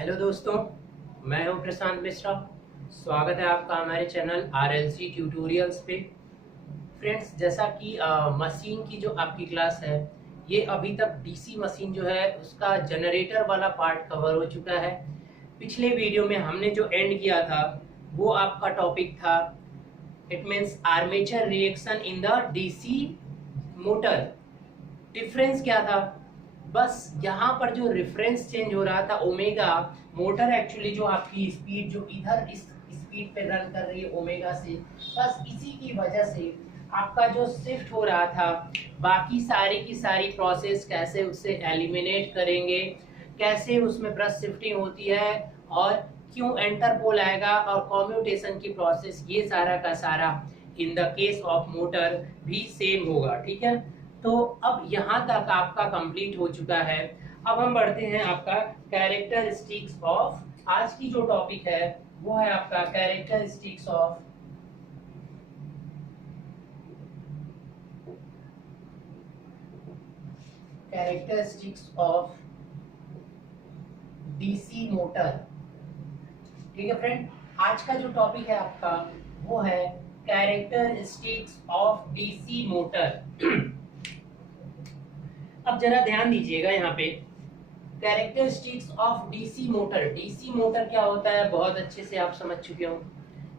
Hello दोस्तों, मैं हूं प्रशांत मिश्रा। स्वागत है आपका हमारे चैनल RLC ट्यूटोरियल्स पे। फ्रेंड्स, जैसा कि मशीन की जो आपकी क्लास है, ये अभी तक डीसी मशीन जो है उसका जनरेटर वाला पार्ट कवर हो चुका है। पिछले वीडियो में हमने जो एंड किया था वो आपका टॉपिक था, it means armature reaction in the DC motor. Difference क्या था? बस यहाँ पर जो रेफरेंस चेंज हो रहा था ओमेगा, मोटर एक्चुअली जो आपकी स्पीड जो इधर इस स्पीड पे रन कर रही है ओमेगा से, बस इसी की वजह से आपका जो शिफ्ट हो रहा था, बाकी सारी की सारी प्रोसेस कैसे उससे एलिमिनेट करेंगे, कैसे उसमें ब्रश शिफ्टिंग होती है और क्यों एंटर पोल आएगा और कम्यूटेशन की प्रोसेस, ये सारा का सारा in the case of motor भी सेम होगा। ठीक है, तो अब यहाँ तक आपका कंप्लीट हो चुका है। अब हम बढ़ते हैं आपका कैरेक्टरिस्टिक्स ऑफ, आज की जो टॉपिक है वो है आपका कैरेक्टरिस्टिक्स ऑफ डीसी मोटर। ठीक है फ्रेंड, आज का जो टॉपिक है आपका वो है कैरेक्टरिस्टिक्स ऑफ डीसी मोटर। अब जरा ध्यान दीजिएगा यहाँ पे, characteristics of DC motor. DC motor क्या होता है बहुत अच्छे से आप समझ चुके हो,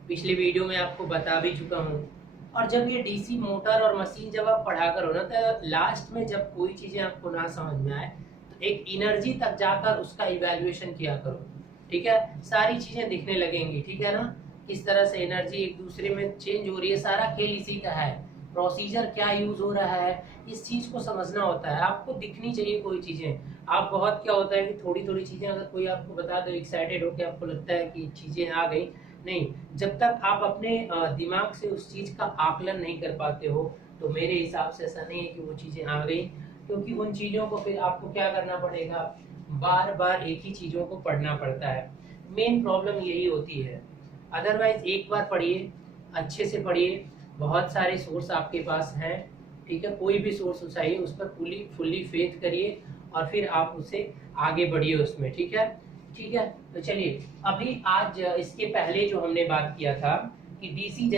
पिछले वीडियो में आपको बता भी चुका हूँ। और जब ये डीसी मोटर और मशीन जब आप पढ़ा करो ना, तो लास्ट में जब कोई चीजें आपको ना समझ में आए तो एक एनर्जी तक जाकर उसका इवैल्यूएशन किया करो। ठीक है, सारी चीजें दिखने लगेंगी। ठीक है ना, किस तरह से एनर्जी एक दूसरे में चेंज हो रही है, सारा खेल इसी का है। प्रोसीजर क्या यूज हो रहा है, इस चीज को समझना होता है, आपको दिखनी चाहिए कोई चीजें। आप बहुत क्या होता है कि थोड़ी थोड़ी चीजें अगर कोई आपको बता दो, एक्साइटेड होकर आपको लगता है कि चीजें आ गई, नहीं, जब तक आप अपने दिमाग से उस चीज का आकलन नहीं कर पाते हो तो मेरे हिसाब से ऐसा नहीं है कि वो चीजें आ गई, क्योंकि उन चीजों को फिर आपको क्या करना पड़ेगा, बार बार एक ही चीजों को पढ़ना पड़ता है। मेन प्रॉब्लम यही होती है। अदरवाइज एक बार पढ़िए, अच्छे से पढ़िए, बहुत सारे सोर्स आपके पास हैं। ठीक है, कोई भी सोर्स उठाइए, उस पर फुल्ली फेथ करिए और फिर आप उसे आगे बढ़िए उसमें। ठीक है, ठीक है। तो चलिए, अभी आज इसके पहले जो हमने बात किया था कि डीसी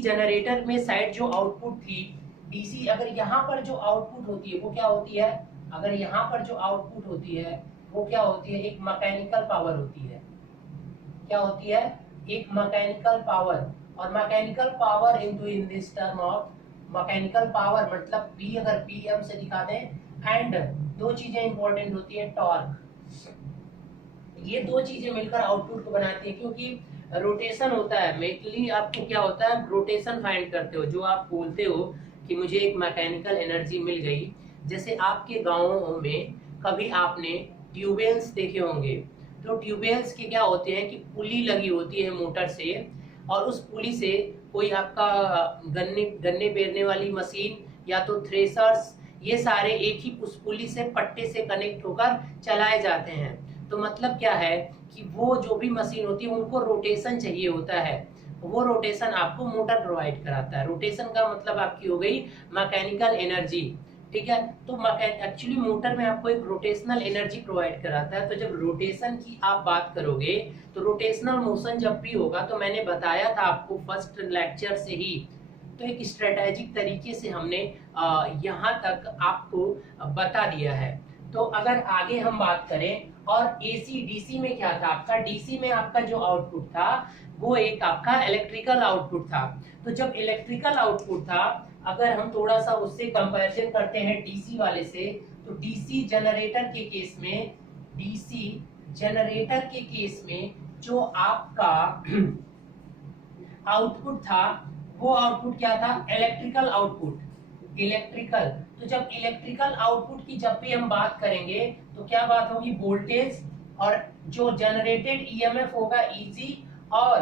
जनरेटर में साइड जो आउटपुट थी, डीसी अगर यहाँ पर जो आउटपुट होती है वो क्या होती है, अगर यहाँ पर जो आउटपुट होती है वो क्या होती है, एक मैकेनिकल पावर होती है। क्या होती है? एक मैकेनिकल पावर। और mechanical power into in this term of mechanical power मतलब पी, अगर पी हम से दिखा दें, एंड दो चीजें इंपॉर्टेंट होती है, टॉर्क। ये दो चीजें मिलकर आउटपुट को बनाती है, क्योंकि रोटेशन होता है मेनली। आपको क्या होता है, रोटेशन फाइंड करते हो, जो आप बोलते हो कि मुझे एक मैकेनिकल एनर्जी मिल गई। जैसे आपके गांवों में कभी आपने ट्यूबवेल्स देखे होंगे, तो ट्यूबवेल्स के क्या होते हैं कि पुली लगी होती है मोटर से, और उस पुली से कोई आपका गन्ने पेरने वाली मशीन या तो थ्रेसर्स, ये सारे एक ही उस पुली से पट्टे से कनेक्ट होकर चलाए जाते हैं। तो मतलब क्या है कि वो जो भी मशीन होती है उनको रोटेशन चाहिए होता है, वो रोटेशन आपको मोटर प्रोवाइड कराता है। रोटेशन का मतलब आपकी हो गई मैकेनिकल एनर्जी। ठीक है, तो एक्चुअली मोटर में आपको एक रोटेशनल एनर्जी प्रोवाइड कराता है। तो जब रोटेशन की आप बात करोगे तो रोटेशनल मोशन जब भी होगा, तो मैंने बताया था आपको फर्स्ट लेक्चर से ही, तो एक स्ट्रेटेजिक तरीके से हमने यहाँ तक आपको बता दिया है। तो अगर आगे हम बात करें, और एसी डीसी में क्या था आपका, डीसी में आपका जो आउटपुट था वो एक आपका इलेक्ट्रिकल आउटपुट था। तो जब इलेक्ट्रिकल आउटपुट था, अगर हम थोड़ा सा उससे कंपैरिजन करते हैं डीसी वाले से, तो डीसी जनरेटर के केस में, डीसी जनरेटर के केस में जो आपका आउटपुट था वो आउटपुट क्या था, इलेक्ट्रिकल आउटपुट। इलेक्ट्रिकल, तो जब इलेक्ट्रिकल आउटपुट की जब भी हम बात करेंगे तो क्या बात होगी, वोल्टेज, और जो जनरेटेड ईएमएफ होगा ईजी, और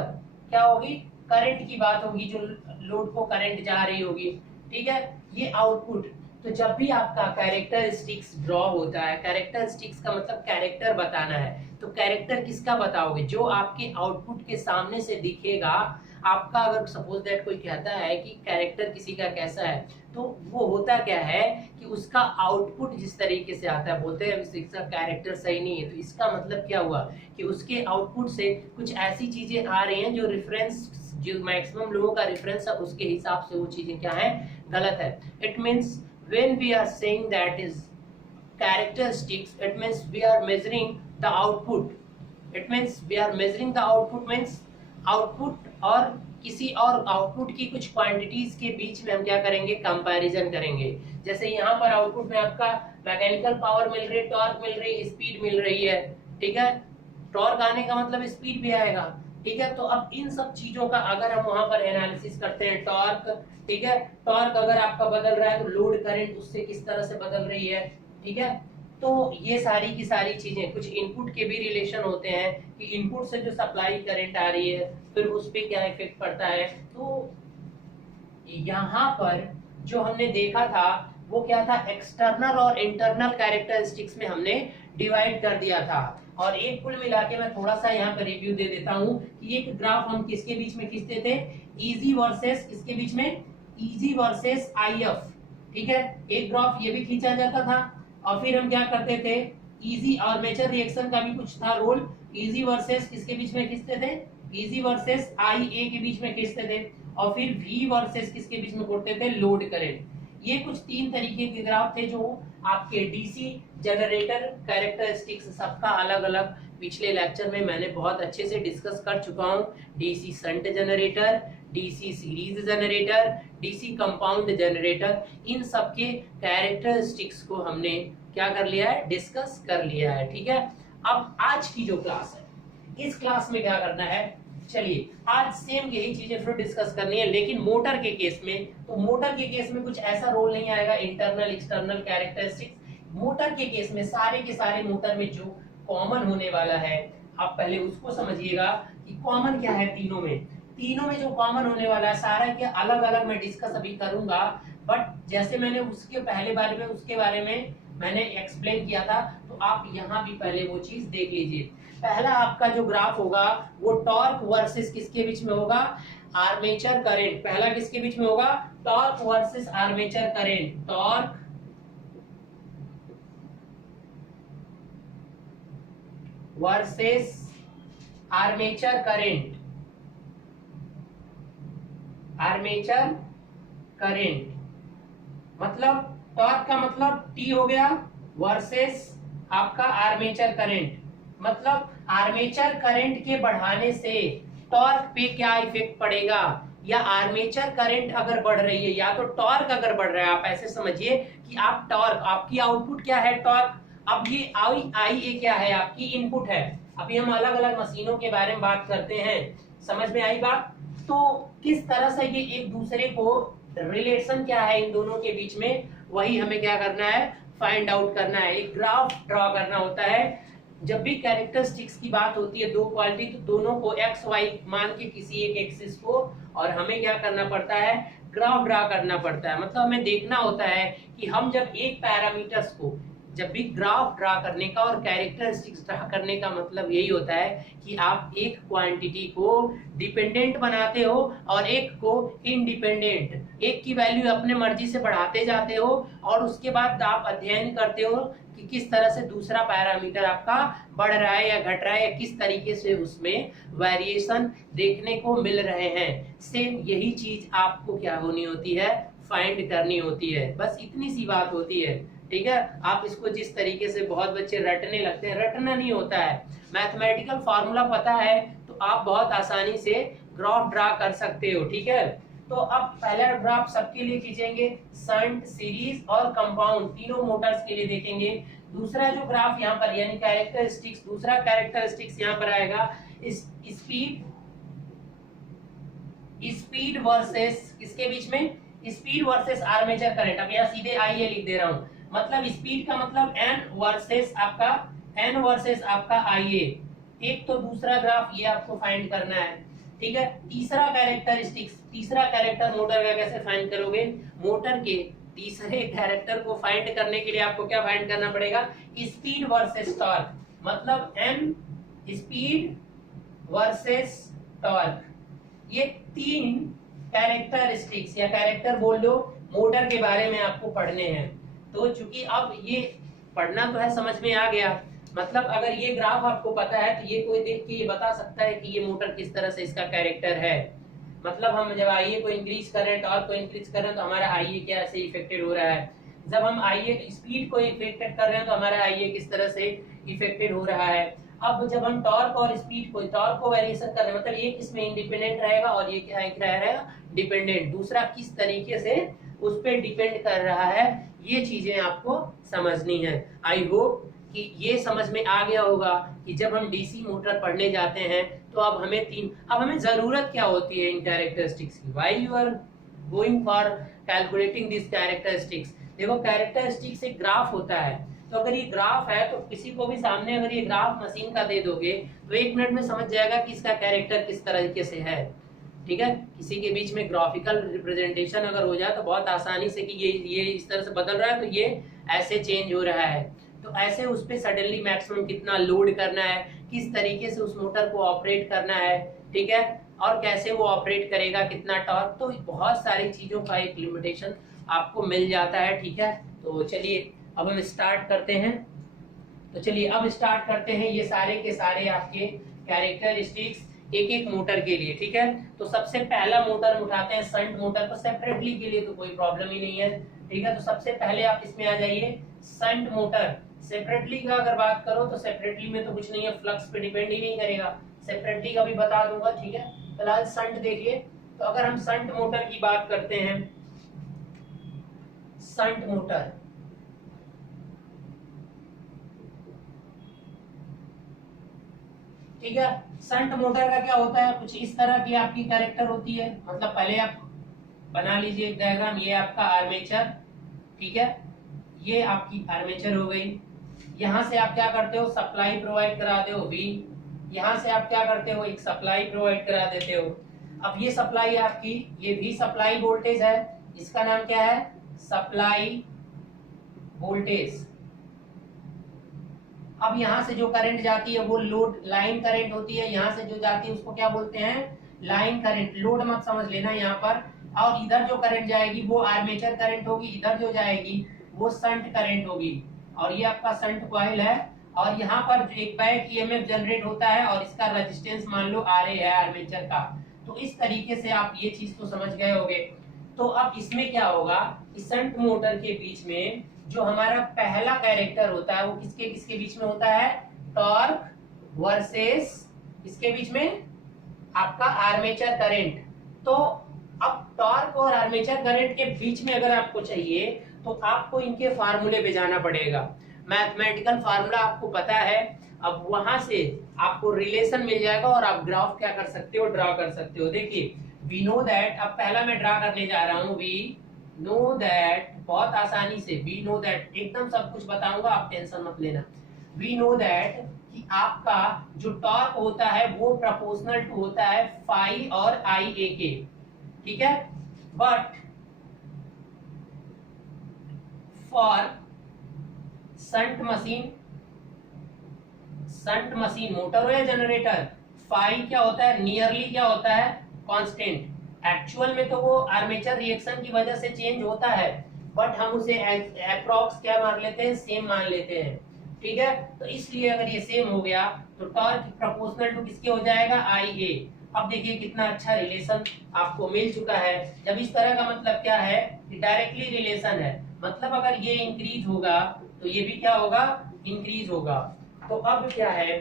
क्या होगी, करंट की बात होगी, जो लोड को करंट जा रही होगी। ठीक है, ये आउटपुट। तो जब भी आपका कैरेक्टरिस्टिक्स ड्रॉ होता है, कैरेक्टरिस्टिक्स का मतलब कैरेक्टर बताना है, तो कैरेक्टर किसका बताओगे, जो आपके आउटपुट के सामने से दिखेगा, आपका अगर सपोज दैट कोई कहता है कि कैरेक्टर किसी का कैसा है, तो वो होता क्या है कि उसका आउटपुट जिस तरीके से आता है, बोलते हैं इसका कैरेक्टर सही नहीं है, तो इसका मतलब क्या हुआ कि उसके आउटपुट से कुछ ऐसी चीजें आ रही हैं जो रेफरेंस, जो मैक्सिमम लोगों का रेफरेंस है उसके हिसाब से वो चीजें क्या है, गलत है। It means when we are saying that is characteristics, it means we are measuring the output, it means we are measuring the output means output और किसी और आउटपुट की कुछ क्वांटिटीज के बीच में हम क्या करेंगे, कंपैरिजन करेंगे। जैसे यहाँ पर आउटपुट में आपका मैकेनिकल पावर मिल रही है, टॉर्क मिल रही है, स्पीड मिल रही है, ठीक है, टॉर्क आने का मतलब स्पीड भी आएगा, ठीक है। तो अब इन सब चीजों का अगर हम वहां पर एनालिसिस करते हैं, टॉर्क, ठीक है, टॉर्क अगर आपका बदल रहा है तो लोड करंट उससे किस तरह से बदल रही है, ठीक है। तो ये सारी की सारी चीजें, कुछ इनपुट के भी रिलेशन होते हैं कि इनपुट से जो सप्लाई करंट आ रही है फिर उस पे क्या इफेक्ट पड़ता है। तो यहाँ पर जो हमने देखा था वो क्या था, एक्सटर्नल और इंटरनल कैरेक्टरिस्टिक्स में हमने डिवाइड कर दिया था। और एक कुल मिला के मैं थोड़ा सा यहाँ पर रिव्यू दे देता हूँ कि एक ग्राफ हम किसके बीच में खींचते थे, इजी वर्सेस किसके बीच में, इजी वर्सेस आईएफ, ठीक है, एक ग्राफ ये भी खींचा जाता था। और फिर हम क्या करते थे, इजी आर्मेचर रिएक्शन का भी कुछ था रोल, इजी वर्सेस किसके बीच में खींचते थे, इजी वर्सेस आई ए के बीच में खींचते थे। और फिर वी वर्सेस किसके बीच में करते थे, लोड करंट। ये कुछ तीन तरीके के ग्राफ थे जो आपके डीसी जनरेटर कैरेक्टरिस्टिक्स सबका अलग अलग पिछले लेक्चर में मैंने बहुत अच्छे से डिस्कस कर चुका हूँ। DC shunt generator, DC series generator, DC compound generator, इन सब के कैरेक्टरिस्टिक्स को हमने क्या कर लिया है, डिस्कस कर लिया है, ठीक है। अब आज की जो क्लास है, इस क्लास में क्या करना है, चलिए आज सेम यही चीजें फिर डिस्कस करनी है, लेकिन मोटर के केस में, तो मोटर के केस में कुछ ऐसा रोल नहीं आएगा इंटरनल एक्सटर्नल कैरेक्टरिस्टिक्स। मोटर के केस में सारे के सारे मोटर में जो कॉमन होने वाला है, आप पहले उसको समझिएगा कि कॉमन क्या है तीनों में। तीनों में जो कॉमन होने वाला है सारा के अलग अलग मैं डिस्कस अभी करूंगा, बट जैसे मैंने उसके पहले बारे में उसके बारे में मैंने एक्सप्लेन किया था, तो आप यहाँ भी पहले वो चीज देख लीजिए। पहला आपका जो ग्राफ होगा वो टॉर्क वर्सेस किसके बीच में होगा, आर्मेचर करंट। पहला किसके बीच में होगा, torque versus armature current, torque versus armature current, armature current मतलब टॉर्क का मतलब टी हो गया वर्सेस आपका आर्मेचर करंट, मतलब आर्मेचर करंट के बढ़ाने से टॉर्क पे क्या इफेक्ट पड़ेगा, या आर्मेचर करंट अगर बढ़ रही है या तो टॉर्क अगर बढ़ रहा है। आप ऐसे समझिए कि आप टॉर्क, आपकी आउटपुट क्या है, टॉर्क। अब ये आई ए क्या है, आपकी इनपुट है। अभी हम अलग अलग मशीनों के बारे में बात करते हैं, समझ में आई बात। तो किस तरह से ये एक दूसरे को रिलेशन क्या है इन दोनों के बीच में, वही हमें क्या करना है, फाइंड आउट करना है। एक ग्राफ ड्रॉ करना होता है। जब भी कैरेक्टरिस्टिक्स की बात होती है, दो क्वालिटी, तो दोनों को एक्स वाई मान के किसी एक एक्सिस को, और हमें क्या करना पड़ता है, ग्राफ ड्रॉ करना पड़ता है। मतलब हमें देखना होता है कि हम जब एक पैरामीटर्स को, जब भी ग्राफ ड्रा करने का और कैरेक्टरिस्टिक्स ड्रा करने का मतलब यही होता है कि आप एक क्वांटिटी को डिपेंडेंट बनाते हो और एक को इंडिपेंडेंट, एक की वैल्यू अपने मर्जी से बढ़ाते जाते हो और उसके बाद आप अध्ययन करते हो कि किस तरह से दूसरा पैरामीटर आपका बढ़ रहा है या घट रहा है, या किस तरीके से उसमें वेरिएशन देखने को मिल रहे हैं। सेम यही चीज आपको क्या होनी होती है, फाइंड करनी होती है। बस इतनी सी बात होती है, ठीक है। आप इसको जिस तरीके से बहुत बच्चे रटने लगते हैं, रटना नहीं होता है, मैथमेटिकल फार्मूला पता है तो आप बहुत आसानी से ग्राफ ड्रा कर सकते हो, ठीक है। तो अब पहला ग्राफ सबके लिए खींचेंगे, शंट, सीरीज और कंपाउंड, तीनों मोटर्स के लिए देखेंगे। दूसरा जो ग्राफ यहाँ पर यानी कैरेक्टरिस्टिक्स, दूसरा कैरेक्टरिस्टिक्स यहाँ पर आएगा स्पीड वर्सेस किसके बीच में, स्पीड वर्सेस आर्मेचर करंट। अब यहाँ सीधे आई ए लिख दे रहा हूँ, मतलब स्पीड का मतलब एन वर्सेस आपका आई ए। एक तो दूसरा ग्राफ ये आपको फाइंड करना है, ठीक है। तीसरा कैरेक्टरिस्टिक्स, तीसरा कैरेक्टर मोटर का कैसे फाइंड करोगे, मोटर के तीसरे कैरेक्टर को फाइंड करने के लिए आपको क्या फाइंड करना पड़ेगा, स्पीड वर्सेस टॉर्क, मतलब एन स्पीड वर्सेस टॉर्क। ये 3 कैरेक्टरिस्टिक्स या कैरेक्टर बोल लो मोटर के बारे में आपको पढ़ने हैं। तो चूंकि अब ये पढ़ना तो है, समझ में आ गया, मतलब अगर ये ग्राफ आपको पता है तो ये कोई देख के ये बता सकता है कि ये मोटर किस तरह से इसका कैरेक्टर है। मतलब हम जब आईए को इंक्रीज कर रहे हैं, टॉर्क को इंक्रीज कर रहे हैं, तो हमारा आईए क्या से इफेक्टेड हो रहा है। जब हम आईए स्पीड को इफेक्टेड कर रहे हैं तो हमारा आईए किस तरह से इफेक्टेड हो रहा है। अब जब हम टॉर्क और स्पीड को, टॉर्क को वेरिएशन कर रहे हैं, मतलब ये किसमें इंडिपेंडेंट रहेगा और ये क्या रहेगा डिपेंडेंट, दूसरा किस तरीके से उस पर डिपेंड कर रहा है, ये चीजें आपको समझनी है। आई होप कि ये समझ में आ गया होगा कि जब हम डीसी मोटर पढ़ने जाते हैं तो अब हमें जरूरत क्या होती है इन कैरेक्टरिस्टिक्स की। Why you are going for calculating this characteristics. देखो कैरेक्टरिस्टिक्स एक ग्राफ होता है, तो अगर ये ग्राफ है तो किसी को भी सामने अगर ये ग्राफ मशीन का दे दोगे तो 1 मिनट में समझ जाएगा कि इसका कैरेक्टर किस तरीके से है। ठीक है, किसी के बीच में ग्राफिकल रिप्रेजेंटेशन अगर हो जाए तो बहुत आसानी से कि ये इस तरह से बदल रहा है तो ये ऐसे चेंज हो रहा है, तो ऐसे उस पर सडनली मैक्सिमम कितना लोड करना है, किस तरीके से उस मोटर को ऑपरेट करना है, ठीक है, और कैसे वो ऑपरेट करेगा, कितना टॉर्क, तो बहुत सारी चीजों का एक लिमिटेशन आपको मिल जाता है। ठीक है, तो चलिए अब हम स्टार्ट करते हैं। तो चलिए अब स्टार्ट करते हैं ये सारे के सारे आपके कैरेक्टरिस्टिक्स एक एक मोटर के लिए। ठीक है, तो सबसे पहला मोटर हम उठाते हैं शंट मोटर को, सेपरेटली के लिए तो कोई प्रॉब्लम ही नहीं है। ठीक है, तो सबसे पहले आप इसमें आ जाइए शंट मोटर। सेपरेटली का अगर बात करो तो सेपरेटली में तो कुछ नहीं है, फ्लक्स पे डिपेंड ही नहीं करेगा, सेपरेटली का भी बता दूंगा। ठीक है, फिलहाल शंट देखिए। तो अगर हम शंट मोटर की बात करते हैं, शंट मोटर, ठीक है, शंट मोटर का क्या होता है, कुछ इस तरह की आपकी कैरेक्टर होती है। मतलब पहले आप बना लीजिए एक डायग्राम, ये आपका आर्मेचर, ठीक है, ये आपकी आर्मेचर हो गई। यहां से आप क्या करते हो, सप्लाई प्रोवाइड कराते हो वी, यहां से आप क्या करते हो, एक सप्लाई प्रोवाइड करा देते हो। अब ये सप्लाई आपकी, ये भी सप्लाई वोल्टेज है, इसका नाम क्या है, सप्लाई वोल्टेज। अब यहां से जो करंट जाती है वो लोड लाइन करंट होती है, यहां से जो जाती है उसको क्या बोलते हैं, लाइन करंट। लोड मत समझ लेना यहाँ पर। और इधर जो करंट जाएगी वो आर्मेचर करंट होगी, इधर जो जाएगी वो शंट करंट होगी। और ये आपका शंट कॉइल है, और यहाँ पर जो एक बैक ईएमएफ जनरेट होता है और इसका रेजिस्टेंस मान लो RA है आर्मेचर का। तो इस तरीके से आप ये चीज तो समझ गए होंगे। तो अब इसमें क्या होगा, इस शंट मोटर के बीच में जो हमारा पहला कैरेक्टर होता है वो किसके किसके बीच में होता है, टॉर्क वर्सेस इसके बीच में आपका आर्मेचर करंट। तो अब टॉर्क और आर्मेचर करंट के बीच में अगर आपको चाहिए तो आपको इनके फार्मूले पे जाना पड़ेगा। मैथमेटिकल फार्मूला आपको पता है, अब वहां से आपको रिलेशन मिल जाएगा और आप ग्राफ क्या कर सकते हो, ड्रा कर सकते हो। देखिए वी नो दैट, अब पहला मैं ड्रा करने जा रहा हूं, वी नो दैट, बहुत आसानी से वी नो दैट, एकदम सब कुछ बताऊंगा, आप टेंशन मत लेना। वी नो दैट कि आपका जो टॉर्क होता है वो प्रोपोर्शनल टू होता है फाई और आई ए के, ठीक है, but for shunt machine motor हो या जनरेटर, फाई क्या होता है, नियरली क्या होता है, कांस्टेंट। एक्चुअल में तो वो आर्मेचर रिएक्शन की वजह से चेंज होता है, बट हम उसे अप्रॉक्स क्या मान लेते हैं, सेम मान लेते हैं। ठीक है, तो इसलिए अगर ये सेम हो गया तो टॉर्क प्रोपोर्शनल टू किसके हो जाएगा, आई ए। अब देखिए कितना अच्छा रिलेशन आपको मिल चुका है। जब इस तरह का मतलब क्या है कि डायरेक्टली रिलेशन है, मतलब अगर ये इंक्रीज होगा तो ये भी क्या होगा, इंक्रीज होगा। तो अब क्या है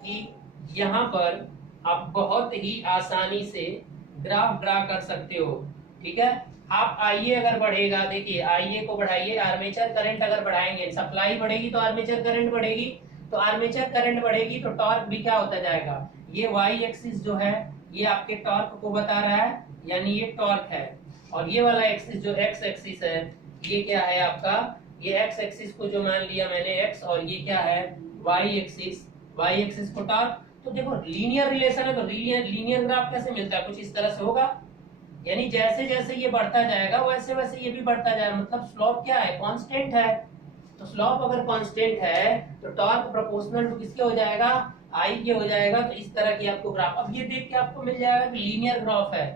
कि यहाँ पर आप बहुत ही आसानी से ग्राफ ड्रा कर सकते हो। ठीक है, आप आईए अगर बढ़ेगा, देखिए आईए को बढ़ाइए, आर्मेचर करंट अगर बढ़ाएंगे, सप्लाई बढ़ेगी तो आर्मेचर करंट बढ़ेगी, तो आर्मेचर करंट बढ़ेगी तो टॉर्क भी क्या होता जाएगा, ये वाई एक्सिस जो है ये आपके टॉर्क को बता रहा है, यानी ये टॉर्क है। और ये वाला एक्सिस जो एक्स एक्सिस है ये क्या है आपका, ये एक्स एक्सिस को जो मान लिया मैंने एक्स, और ये क्या है वाई एक्सिस को टॉर्क। तो देखो लीनियर रिलेशन है, तो लीनियर ग्राफ कैसे मिलता है, कुछ इस तरह से होगा, यानी जैसे जैसे ये बढ़ता जाएगा वैसे वैसे ये भी बढ़ता जाएगा, मतलब स्लोप क्या है, कांस्टेंट है। तो तो स्लोप अगर कांस्टेंट है तो टॉर्क प्रोपोर्शनल टू किसके हो जाएगा, आई के हो जाएगा। तो इस तरह की आपको ग्राफ, अब ये देख के आपको मिल जाएगा कि लीनियर ग्राफ है,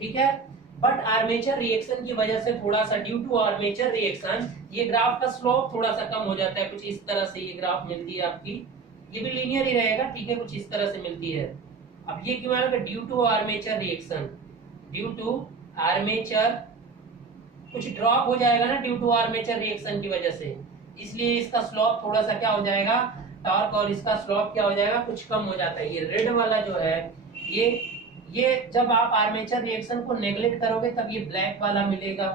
ठीक है। बट आर्मेचर रिएक्शन की वजह से थोड़ा सा, ड्यू टू आर्मेचर रिएक्शन, ये ग्राफ का स्लोप थोड़ा सा कम हो जाता है। कुछ इस तरह से ये ग्राफ मिलती है आपकी, ये भी लीनियर ही रहेगा, ठीक है, कुछ इस तरह से मिलती है। अब ये क्यों आएगा, due to armature reaction, due to armature, कुछ ड्रॉप हो जाएगा ना ड्यू टू आर्मेचर रिएक्शन की वजह से, इसलिए इसका स्लोप थोड़ा सा क्या हो जाएगा, टॉर्क और इसका स्लोप क्या हो जाएगा, कुछ कम हो जाता है। ये रेड वाला जो है, ये जब आप आर्मेचर रिएक्शन को नेग्लेक्ट करोगे तब ये ब्लैक वाला मिलेगा,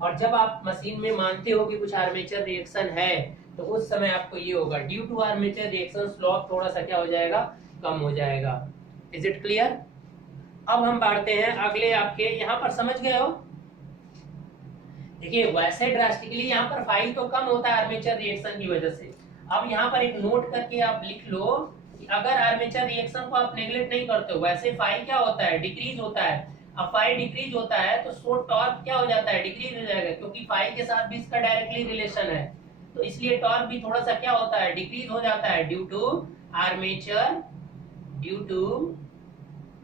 और जब आप मशीन में मानते हो कि कुछ आर्मेचर रिएक्शन है तो उस समय आपको ये होगा, due to armature reaction slope थोड़ा सा क्या हो जाएगा, कम हो जाएगा। Is it clear? अब हम बढ़ते हैं अगले, आपके यहाँ पर समझ गए हो। देखिए वैसे ड्रास्टिकली यहाँ पर फाई तो कम होता है आर्मेचर रिएक्शन की वजह से। अब यहाँ पर एक नोट करके आप लिख लो कि अगर आर्मेचर रिएक्शन को आप नेग्लेक्ट नहीं करते हो, वैसे फाई क्या होता है, डिक्रीज होता है। अब फाई डिक्रीज होता है तो सो टॉर्क क्या हो जाता है, डिक्रीज हो जाएगा, क्योंकि फाई के साथ भी इसका डायरेक्टली रिलेशन है, तो इसलिए टॉर्क भी थोड़ा सा क्या होता है, डिक्रीज हो जाता है due to armature, due to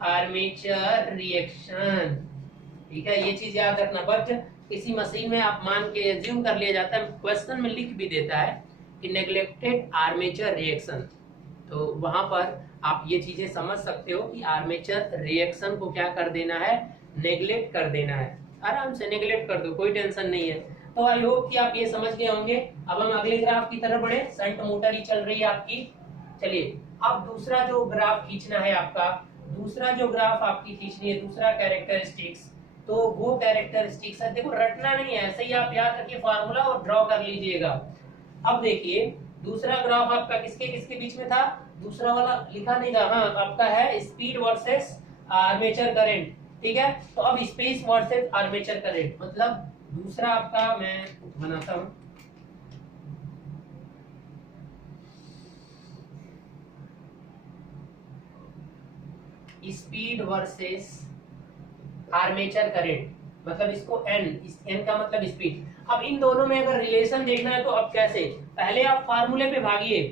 armature reaction. ठीक है, ये चीज याद रखना। बट किसी मशीन में आप मान के एज्यूम कर लिया जाता है, क्वेश्चन में लिख भी देता है कि नेग्लेक्टेड आर्मेचर रिएक्शन, तो वहां पर आप ये चीजें समझ सकते हो कि आर्मेचर रिएक्शन को क्या कर देना है, नेग्लेक्ट कर देना है। आराम से नेग्लेक्ट कर दो, कोई टेंशन नहीं है। तो आई होप कि आप ये समझ गए होंगे। अब हम अगले ग्राफ की तरफ बढ़े, शंट मोटर ही चल रही है आपकी। चलिए अब दूसरा जो ग्राफ खींचना है आपका, दूसरा जो ग्राफ आपकी खींचनी है, दूसरा कैरेक्टरिस्टिक्स, तो वो कैरेक्टरिस्टिक्स है, देखो रटना नहीं है, ऐसे ही आप याद रखिए फार्मूला और ड्रॉ कर लीजिएगा। अब देखिए दूसरा ग्राफ आपका किसके किसके बीच में था, दूसरा वाला लिखा नहीं था, हाँ आपका है स्पीड वर्सेस आर्मेचर करंट, ठीक है। तो अब स्पेस वर्सेस आर्मेचर करंट, मतलब दूसरा आपका मैं बनाता हूं, स्पीड वर्सेस आर्मेचर करंट, मतलब इसको एन, इस एन का मतलब स्पीड। अब इन दोनों में अगर रिलेशन देखना है तो अब कैसे, पहले आप फार्मूले पे भागिए,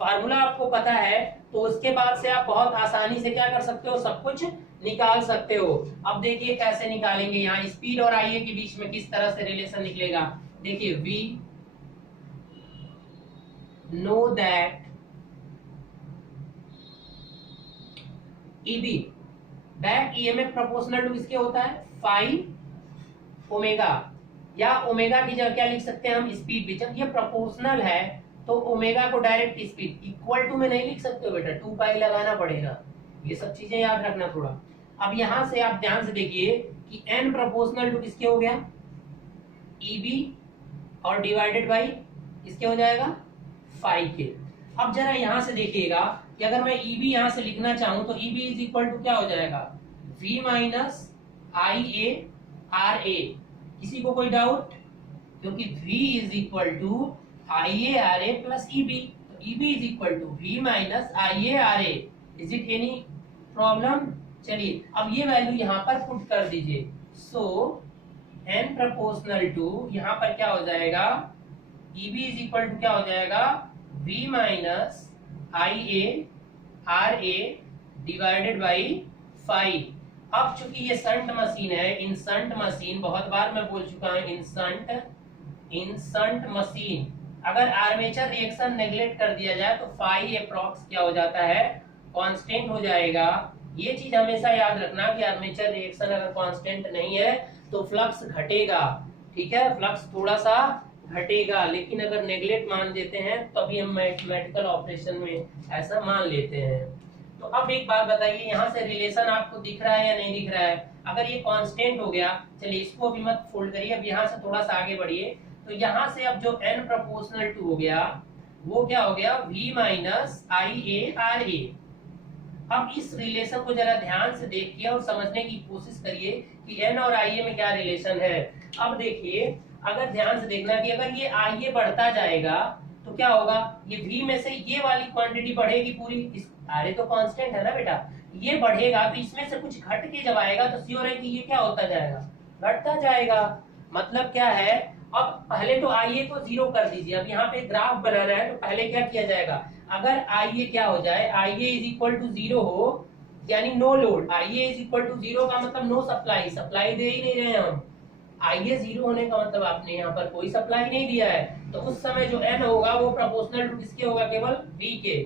फार्मूला आपको पता है तो उसके बाद से आप बहुत आसानी से क्या कर सकते हो, सब कुछ निकाल सकते हो। अब देखिए कैसे निकालेंगे, यहाँ स्पीड और आईए के बीच में किस तरह से रिलेशन निकलेगा। देखिए we know that EB back EMF proportional to किसके होता है, फाइव ओमेगा, या ओमेगा की जगह क्या लिख सकते हैं हम, स्पीड भी। जब ये प्रोपोर्शनल है तो ओमेगा को डायरेक्ट स्पीड इक्वल टू में नहीं लिख सकते हो बेटा, 2 पाई लगाना पड़ेगा, ये सब चीजें याद रखना थोड़ा। अब यहां से आप ध्यान से देखिए कि n प्रोपोर्शनल टू किसके हो गया, ईबी, और डिवाइडेड बाई किसके हो जाएगा, फाइव के। अब जरा यहां से देखिएगा कि अगर मैं ईबी यहां से लिखना चाहूं तो ईबी इज इक्वल टू क्या हो जाएगा, v minus I a R a. किसी को कोई डाउट, क्योंकि v is equal to I a R a plus E b, तो E b is equal to v minus I a R a. Is it any problem? चलिए अब ये value यहाँ पर पुट कर दीजिए। सो n प्रोपोर्शनल टू यहाँ पर क्या हो जाएगा, ईबी इज इक्वल टू क्या हो जाएगा, v minus I a R A divided by 5। अब चूंकि ये संट मशीन है, इन संट मशीन, बहुत बार मैं बोल चुका हूं, इन संट मशीन अगर आर्मेचर रिएक्शन नेग्लेक्ट कर दिया जाए तो फाई अप्रॉक्स क्या हो जाता है, कांस्टेंट हो जाएगा। ये चीज हमेशा याद रखना कि आर्मेचर रिएक्शन अगर कांस्टेंट नहीं है तो फ्लक्स घटेगा, ठीक है, फ्लक्स थोड़ा सा घटेगा। लेकिन अगर नेग्लेक्ट मान देते हैं तभी हम मैथमेटिकल ऑपरेशन में ऐसा मान लेते हैं। तो अब एक बात बताइए, यहाँ से रिलेशन आपको दिख रहा है या नहीं दिख रहा है? अगर ये कांस्टेंट हो गया, चलिए इसको अभी मत फोल्ड करिए, अब यहाँ से थोड़ा सा आगे बढ़िए। तो यहाँ से अब जो n प्रोपोर्शनल टू हो गया वो क्या हो गया, v minus I a R a. अब इस रिलेशन को जरा ध्यान से देखिए और समझने की कोशिश करिए कि n और IA में क्या रिलेशन है। अब देखिए, अगर ध्यान से देखना कि अगर ये IA बढ़ता जाएगा तो क्या होगा, ये V में से ये वाली क्वांटिटी बढ़ेगी पूरी, इस RA तो कांस्टेंट है ना बेटा, ये बढ़ेगा तो इसमें से कुछ घट के जब आएगा तो श्योर है कि ये क्या होता जाएगा, घटता जाएगा। मतलब क्या है, अब पहले तो आईए को 0 कर दीजिए। अब यहाँ पे ग्राफ बनाना है तो पहले क्या किया जाएगा, अगर आईए क्या हो जाए, आईए इज इक्वल टू 0 हो, यानी नो लोड, आईए इज इक्वल टू 0 का मतलब नो सप्लाई, सप्लाई दे ही नहीं रहे हम। आईए 0 होने का मतलब आपने यहाँ पर कोई सप्लाई नहीं दिया है, तो उस समय जो एन होगा वो प्रोपोर्शनल टू किसके होगा, केवल बी के।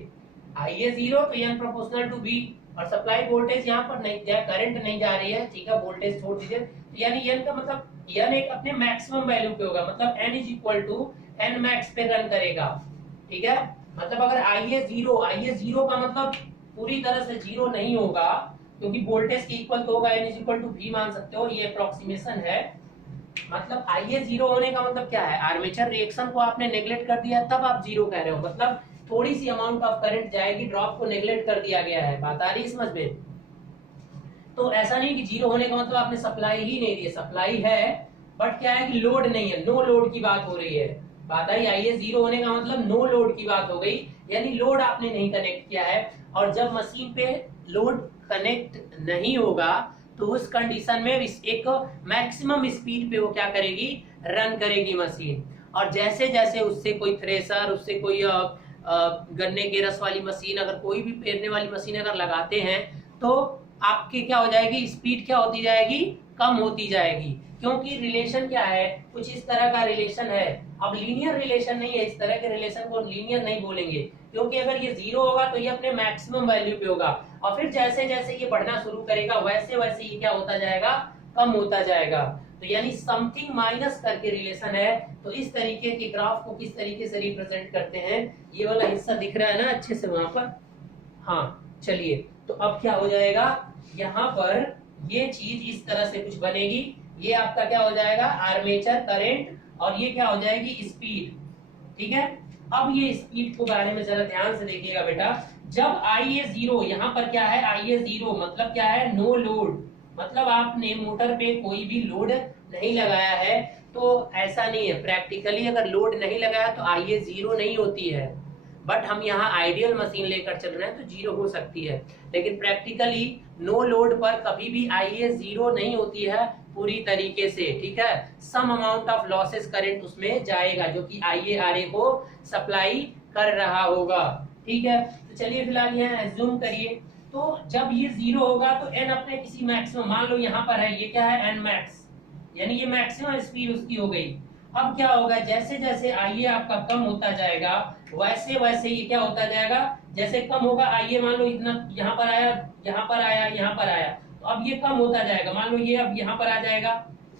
आईए 0 तो एन प्रोपोर्शनल टू बी, और सप्लाई वोल्टेज यहाँ पर नहीं, करंट नहीं जा रही है, ठीक है, वोल्टेज छोड़ दीजिए, तो यानी एन का मतलब एन एक अपने मैक्सिमम वैल्यू पे होगा, मतलब N is equal to N max पे रन करेगा, ठीक है। मतलब अगर आईए 0 का मतलब पूरी तरह से 0 नहीं होगा, क्योंकि वोल्टेज के इक्वल तो होगा, एन इज इक्वल टू वी मान सकते हो, ये अप्रोक्सीमेशन है। मतलब आईए 0 होने का मतलब क्या है, आर्मेचर रिएक्शन को आपने नेग्लेक्ट कर दिया तब आप 0 कह रहे हो, मतलब थोड़ी सी अमाउंट ऑफ करंट जाएगी, ड्रॉप को नेग्लेक्ट कर दिया गया है, बात आ रही है समझ में। तो ऐसा नहीं कि 0 होने का मतलब आपने सप्लाई ही नहीं दी, सप्लाई है बट क्या है कि लोड नहीं है, नो लोड की बात हो रही है, बात आई। आईए 0 होने का मतलब नो लोड की बात हो गई, यानी लोड आपने नहीं कनेक्ट किया है। और जब मशीन पे लोड कनेक्ट नहीं होगा तो उस कंडीशन में एक मैक्सिमम स्पीड पे वो क्या करेगी, रन करेगी मशीन। और जैसे जैसे उससे कोई थ्रेसर, उससे कोई गन्ने के रस वाली मशीन, अगर कोई भी पेरने वाली मशीन अगर लगाते हैं तो आपकी क्या हो जाएगी, स्पीड क्या होती जाएगी, कम होती जाएगी। क्योंकि रिलेशन क्या है, कुछ इस तरह का रिलेशन है। अब लीनियर रिलेशन नहीं है, इस तरह के रिलेशन को लीनियर नहीं बोलेंगे, क्योंकि अगर ये 0 होगा तो ये अपने मैक्सिमम वैल्यू पे होगा, और फिर जैसे जैसे ये बढ़ना शुरू करेगा वैसे वैसे ये क्या होता जाएगा, कम होता जाएगा। तो यानी समथिंग माइनस करके रिलेशन है। तो इस तरीके के ग्राफ को किस तरीके से रिप्रेजेंट करते हैं, ये वाला हिस्सा दिख रहा है ना अच्छे से वहां पर, हाँ चलिए। तो अब क्या हो जाएगा, यहाँ पर ये चीज इस तरह से कुछ बनेगी, ये आपका क्या हो जाएगा, आर्मेचर करंट, और ये क्या हो जाएगी, स्पीड, ठीक है। अब ये स्पीड को बारे में जरा ध्यान से देखिएगा बेटा। जब आईए 0, यहाँ पर क्या है, आईए 0 मतलब क्या है, नो लोड, मतलब आपने मोटर पे कोई भी लोड नहीं लगाया है। तो ऐसा नहीं है, प्रैक्टिकली अगर लोड नहीं लगाया तो आईए 0 नहीं होती है, बट हम यहाँ आइडियल मशीन लेकर चल रहे हैं तो 0 हो सकती है, लेकिन प्रैक्टिकली नो लोड पर कभी भी आईए 0 नहीं होती है पूरी तरीके से, ठीक है। Some amount of losses current उसमें जाएगा जो कि आईए आरए को सप्लाई कर रहा होगा, ठीक है। तो चलिए फिलहाल यहाँ एज्यूम करिए, तो जब ये 0 होगा तो एन अपने किसी मैक्सिमम, मान लो यहाँ पर है, ये क्या है, एन मैक्स, यानी ये मैक्सिमम स्पीड उसकी हो गई। अब क्या होगा, जैसे जैसे आईए आपका कम होता जाएगा वैसे वैसे ये क्या होता जाएगा, जैसे कम होगा आईए, मान लो इतना यहाँ पर आया, यहाँ पर आया, यहाँ पर आया, तो अब ये कम होता जाएगा, मान लो ये अब यहाँ पर आ जाएगा,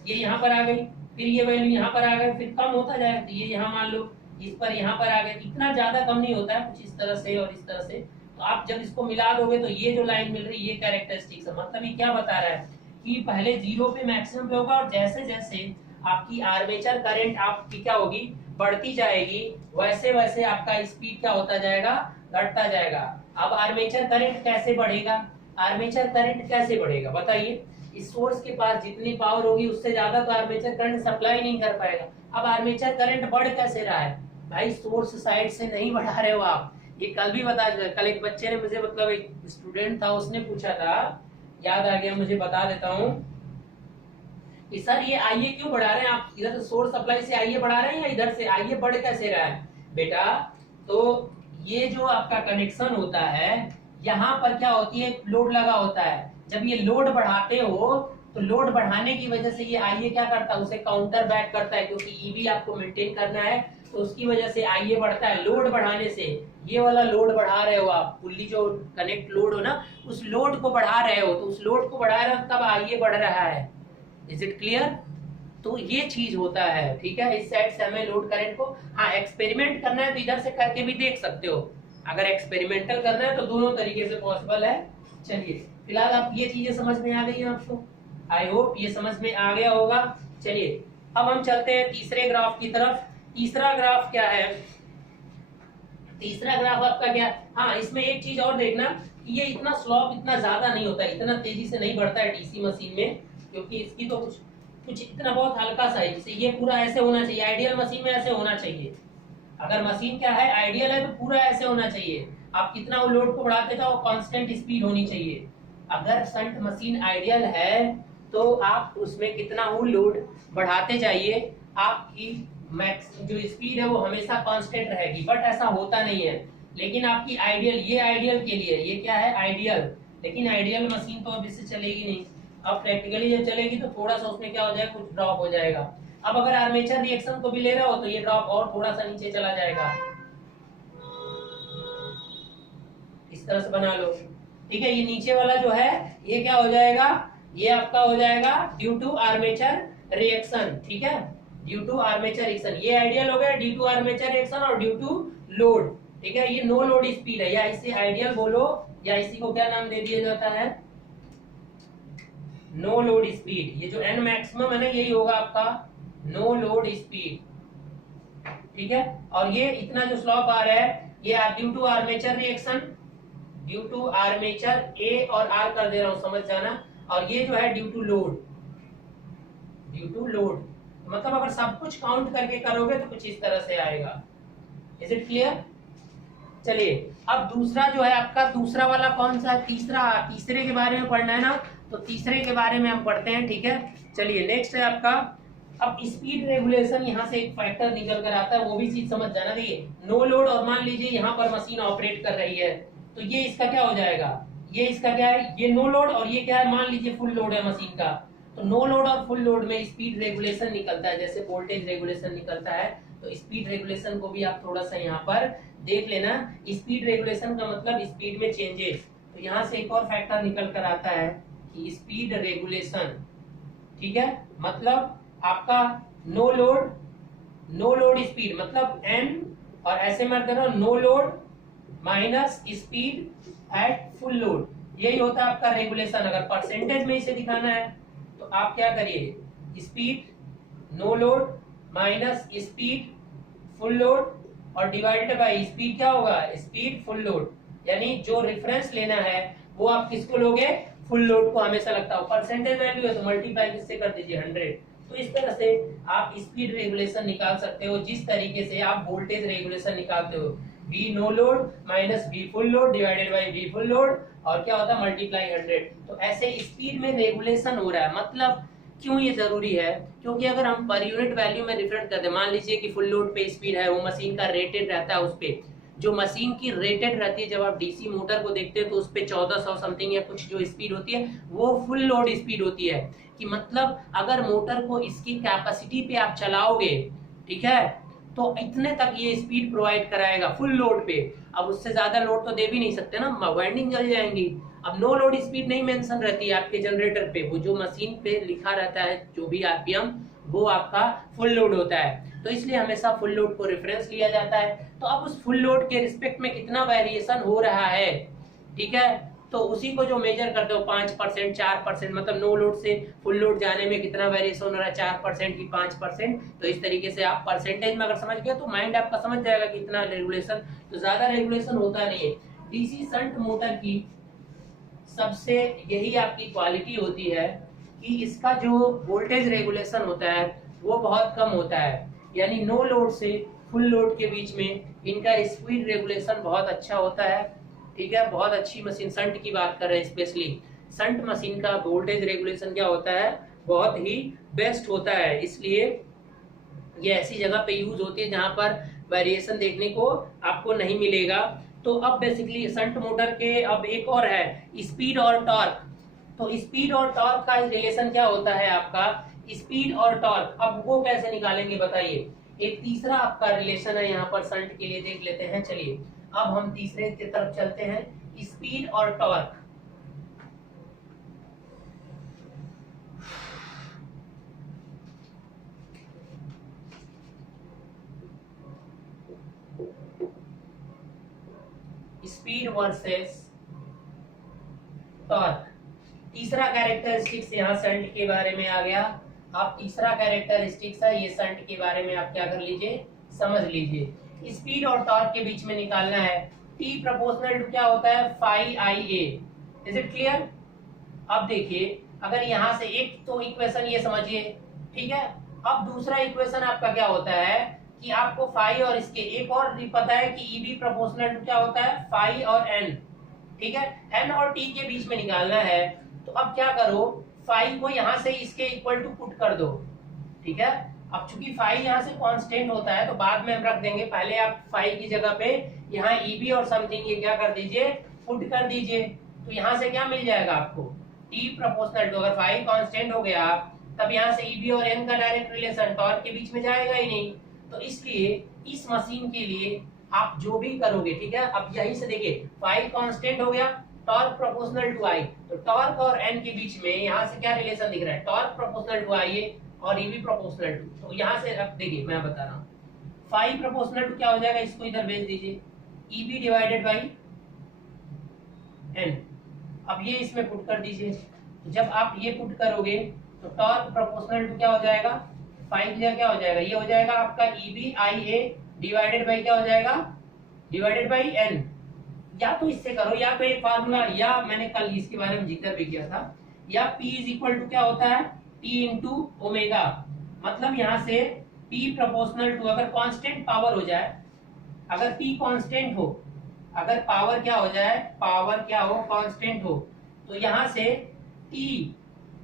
ये यहाँ पर आ गई, फिर ये वैल्यू यहाँ पर आ गई, फिर कम होता जाएगा, तो ये यहाँ मान लो इस पर यहाँ पर आ गए, इतना ज्यादा कम नहीं होता है, कुछ इस तरह से और इस तरह से। तो आप जब इसको मिला दोगे तो ये जो लाइन मिल रही है, ये कैरेक्टरिस्टिक्स है, मतलब ये क्या बता रहा है कि पहले 0 पे मैक्सिमम पे होगा, और जैसे जैसे आपकी आर्मेचर करंट आपकी क्या होगी, बढ़ती जाएगी, वैसे वैसे आपका स्पीड क्या होता जाएगा, घटता जाएगा। अब आर्मेचर करंट कैसे बढ़ेगा, आर्मेचर करंट कैसे बढ़ेगा बताइए, इस सोर्स के पास जितनी पावर होगी उससे ज्यादा तो आर्मेचर करंट सप्लाई नहीं कर पाएगा। अब आर्मेचर करंट बढ़ कैसे रहा है भाई, सोर्स साइड से नहीं बढ़ा रहे हो आप। ये कल भी बता, कल एक बच्चे ने मुझे, मतलब एक स्टूडेंट था, उसने पूछा था, याद आ गया मुझे, बता देता हूँ कि सर ये आईए क्यों बढ़ा रहे हैं आप, इधर सोर्स सप्लाई से आईए बढ़ा रहे हैं या इधर से, आईए बढ़ कैसे रहा है बेटा। तो ये जो आपका कनेक्शन होता है, यहाँ पर क्या होती है, लोड लगा होता है, जब ये लोड बढ़ाते हो तो लोड बढ़ाने की वजह से ये आईए क्या करता है, उसे काउंटर बैक करता है, क्योंकि ईवी आपको मेंटेन करना है, तो उसकी वजह से आईए बढ़ता है। लोड बढ़ाने से, ये वाला लोड बढ़ा रहे हो आप, पुल्ली जो कनेक्ट लोड हो ना, उस लोड को बढ़ा रहे हो, तो उस लोड को बढ़ा रहे हो तब आईए बढ़ रहा है। Is it clear. तो ये चीज होता है, ठीक है। इस साइड से हमें लोड करंट को, हाँ एक्सपेरिमेंट करना है तो इधर से करके भी देख सकते हो, अगर एक्सपेरिमेंटल करना है तो दोनों तरीके से पॉसिबल है। चलिए फिलहाल आप ये चीजें समझ में आ गई हैं आपको, आई होप ये समझ में आ गया होगा। चलिए अब हम चलते हैं तीसरे ग्राफ की तरफ। तीसरा ग्राफ क्या है, तीसरा ग्राफ आपका क्या, हाँ इसमें एक चीज और देखना, ये इतना स्लोप इतना ज्यादा नहीं होता, इतना तेजी से नहीं बढ़ता है डीसी मशीन में, क्योंकि इसकी तो कुछ इतना बहुत हल्का सा है, जैसे ये पूरा ऐसे होना चाहिए, आइडियल मशीन में ऐसे होना चाहिए। अगर मशीन क्या है, आइडियल है तो पूरा ऐसे होना चाहिए, आप कितना वो लोड को बढ़ाते जाओ, कांस्टेंट स्पीड होनी चाहिए। अगर शंट मशीन आइडियल है तो आप उसमें कितना वो लोड बढ़ाते जाइए, आपकी मैक्स जो स्पीड है वो हमेशा कांस्टेंट रहेगी, बट ऐसा होता नहीं है। लेकिन आपकी आइडियल, ये आइडियल के लिए, ये क्या है आइडियल, लेकिन आइडियल मशीन तो अब इससे चलेगी नहीं। अब प्रैक्टिकली जब चलेगी तो थोड़ा सा उसमें क्या हो जाएगा, कुछ ड्रॉप हो जाएगा। अब अगर आर्मेचर रिएक्शन को भी ले रहे हो तो ये ड्रॉप और थोड़ा सा नीचे चला जाएगा, इस तरह से बना लो। ठीक है, ये नीचे वाला जो है ये क्या हो जाएगा, ये आपका हो जाएगा ड्यू टू आर्मेचर रिएक्शन। ठीक है, ड्यू टू आर्मेचर रिएक्शन, ये आइडियल हो गया ड्यू टू आर्मेचर रिएक्शन और ड्यू टू लोड। ठीक है, ये नो लोड स्पीड है, या इसे आइडियल बोलो, या इसी को क्या नाम दे दिया जाता है, नो लोड स्पीड। ये जो एन मैक्सिमम है ना, यही होगा आपका नो लोड स्पीड। ठीक है, और ये इतना जो स्लॉप आ रहा है ये due to armature reaction, due to armature a और आर कर दे रहा हूं, समझ जाना। और ये जो है due to load, due to load, मतलब अगर सब कुछ काउंट करके करोगे तो कुछ इस तरह से आएगा। Is it clear? चलिए, अब दूसरा जो है आपका, दूसरा वाला कौन सा है, तीसरे के बारे में पढ़ना है ना, तो तीसरे के बारे में हम पढ़ते हैं। ठीक है, चलिए नेक्स्ट है आपका, अब स्पीड रेगुलेशन, यहाँ से एक फैक्टर निकल कर आता है, वो भी चीज समझ जाना। देखिए नो लोड, और मान लीजिए यहाँ पर मशीन ऑपरेट कर रही है, तो ये इसका क्या हो जाएगा, ये इसका क्या है, ये नो लोड, और ये क्या है, मान लीजिए फुल लोड है मशीन का। तो नो लोड और फुल लोड में स्पीड रेगुलेशन निकलता है, जैसे वोल्टेज रेगुलेशन निकलता है। तो स्पीड रेगुलेशन को भी आप थोड़ा सा यहाँ पर देख लेना। स्पीड रेगुलेशन का मतलब स्पीड में चेंजेस। तो यहाँ से एक और फैक्टर निकल कर आता है कि स्पीड रेगुलेशन, ठीक है, मतलब आपका नो लोड स्पीड, मतलब एन, और ऐसे मैं कर रहा हूं no load minus speed at full load, यही होता है आपका रेगुलेशन। अगर परसेंटेज में इसे दिखाना है तो आप क्या करिए, speed no load minus speed full load और डिवाइडेड बाय स्पीड क्या होगा, स्पीड फुल लोड। यानी जो रेफरेंस लेना है वो आप किसको लोगे, फुल लोड को हमेशा लगता हो। परसेंटेज वैल्यू है तो मल्टीप्लाई किससे कर दीजिए, 100। तो इस तरह से आप स्पीड रेगुलेशन निकाल सकते हो, जिस तरीके से आप वोल्टेज रेगुलेशन निकालते हो, V no load minus V full load divided by V full load, और क्या होता है मल्टीप्लाई 100। तो ऐसे स्पीड में रेगुलेशन हो रहा है। मतलब क्यों ये जरूरी है, क्योंकि अगर हम पर यूनिट वैल्यू में रिफरेंस करते हैं, मान लीजिए कि फुल लोड पे स्पीड है, वो मशीन का रेटेड रहता है, उस पे जो मशीन की रेटेड रहती है, जब आप डीसी मोटर को देखते हैं तो उस पे 1400 समथिंग या कुछ जो स्पीड होती है वो फुल लोड स्पीड होती है। कि मतलब अगर मोटर को इसकी कैपेसिटी पे आप चलाओगे, ठीक है, तो इतने तक ये स्पीड प्रोवाइड कराएगा फुल लोड पे। अब उससे ज्यादा लोड तो दे भी नहीं सकते ना, वाइंडिंग जल जाएंगी। अब नो लोड स्पीड नहीं मेंशन रहती है आपके जनरेटर पे, वो जो मशीन पे लिखा रहता है जो भी आरपीएम, वो आपका फुल लोड होता है। तो इसलिए हमेशा फुल लोड को रेफरेंस लिया जाता है। तो अब उस फुल लोड के रिस्पेक्ट में कितना वेरिएशन हो रहा है, ठीक है, तो उसी को जो मेजर करते हो 5%, 4%, मतलब नो लोड से फुल लोड जाने में कितना वेरिएशन हो रहा है, 4% की 5%। तो इस तरीके से आप परसेंटेज में अगर समझ गए तो माइंड आपका समझ जाएगा कि इतना रेगुलेशन, तो ज्यादा रेगुलेशन होता नहीं है। डीसी शंट मोटर की सबसे यही आपकी क्वालिटी होती है कि इसका जो वोल्टेज रेगुलेशन होता है वो बहुत कम होता है। यानी नो लोड से फुल लोड के बीच में इनका स्पीड रेगुलेशन बहुत अच्छा होता है। ठीक है, बहुत अच्छी मशीन, शंट की बात कर रहे हैं स्पेशली, शंट मशीन का वोल्टेज रेगुलेशन क्या होता है, बहुत ही बेस्ट होता है। इसलिए ये ऐसी जगह पे यूज होती है जहां पर वेरिएशन देखने को आपको नहीं मिलेगा। तो अब बेसिकली शंट मोटर के अब एक और है स्पीड और टॉर्क। तो स्पीड और टॉर्क का रिलेशन क्या होता है आपका, स्पीड और टॉर्क, अब वो कैसे निकालेंगे बताइए। एक तीसरा आपका रिलेशन है यहाँ पर शंट के लिए, देख लेते हैं। चलिए अब हम तीसरे की तरफ चलते हैं, स्पीड और टॉर्क। स्पीड वर्सेस टॉर्क, तीसरा कैरेक्टरिस्टिक्स यहाँ शंट के बारे में आ गया। आप तीसरा कैरेक्टरिस्टिक्स है ये शंट के बारे में आप क्या कर लीजिए, समझ लीजिए। स्पीड और टॉर्क के बीच में निकालना है, T प्रोपोर्शनल टू क्या होता है, phi I A. Is it clear? अब देखिए अगर यहाँ से एक तो इक्वेशन ये समझिए, ठीक है। अब दूसरा इक्वेशन आपका क्या होता है कि आपको फाई और इसके एक और पता है कि EB प्रोपोर्शनल टू क्या होता है, फाई और N, ठीक है। N और T के बीच में निकालना है। तो अब क्या करो, फाई को यहाँ से इसके इक्वल टू पुट कर दो, ठीक है। अब चूंकि फाई यहाँ से कांस्टेंट होता है तो बाद में हम रख देंगे, पहले आप फाई की जगह पे यहाँ ईबी और समथिंग ये क्या कर दीजिए, पुट कर दीजिए। तो यहाँ से क्या मिल जाएगा आपको, टी प्रोपोर्शनल टू, अगर फाई कांस्टेंट हो गया तब यहाँ से ईबी और एन का डायरेक्ट रिलेशन टॉर्क के बीच में जाएगा ही नहीं। तो इसलिए इस मशीन के लिए आप जो भी करोगे, ठीक है, अब यही से देखिए फाई कांस्टेंट हो गया, टॉर्क प्रोपोर्शनल टू आई, तो टॉर्क और एन के बीच में यहाँ से क्या रिलेशन दिख रहा है, टॉर्क प्रोपोर्शनल टू आई है और ईबी प्रोपोर्शनल टू। तो यहाँ से अब देखिए मैं बता रहा हूँ, फाई प्रोपोर्शनल टू क्या हो जाएगा, इसको इधर भेज दीजिए, ईबी डिवाइडेड बाई एन। अब ये इसमें पुट कर दीजिए, तो जब आप ये पुट करोगे तो टॉर्क प्रोपोर्शनल टू क्या हो जाएगा, फाई की जगह क्या हो जाएगा, ये हो जाएगा आपका EB I A divided by क्या हो जाएगा, डिवाइडेड बाई एन। या तो इससे करो, या तो एक फार्मूला, या मैंने कल इसके बारे में जिक्र भी किया था, या P इज इक्वल टू क्या होता है, T इंटू ओमेगा। मतलब यहाँ से P प्रोपोर्शनल टू, अगर कांस्टेंट पावर हो जाए, अगर P कांस्टेंट हो, अगर पावर क्या हो जाए, पावर क्या हो, कांस्टेंट हो, तो यहाँ से T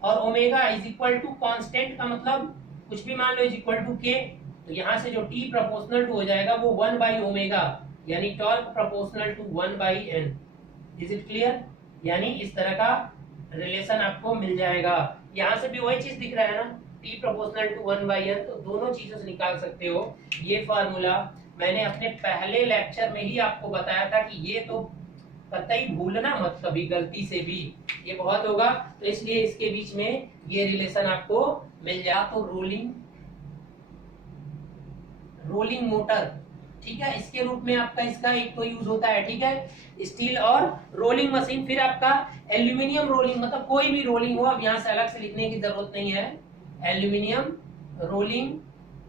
और omega is equal to constant का मतलब कुछ भी मान लो इज इक्वल टू K। तो यहाँ से जो T प्रोपोर्शनल टू हो जाएगा वो 1 बाई ओमेगा, यानी torque proportional to 1 by N. Is it clear? यानी इस तरह का रिलेशन आपको मिल जाएगा। यहाँ से भी वही चीज दिख रहा है ना, T proportional to 1 by N, तो दोनों चीजों से निकाल सकते हो। ये फार्मूला मैंने अपने पहले लेक्चर में ही आपको बताया था कि ये तो कतई भूलना मत कभी गलती से भी, ये बहुत होगा, तो इसलिए इसके बीच में ये रिलेशन आपको मिल जाए। तो रोलिंग मोटर, ठीक है, इसके रूप में आपका इसका एक तो यूज होता है, ठीक है, स्टील और रोलिंग मशीन। फिर आपका एल्यूमिनियम रोलिंग, मतलब कोई भी रोलिंग हो, अब यहाँ से अलग से लिखने की जरूरत नहीं है, aluminium rolling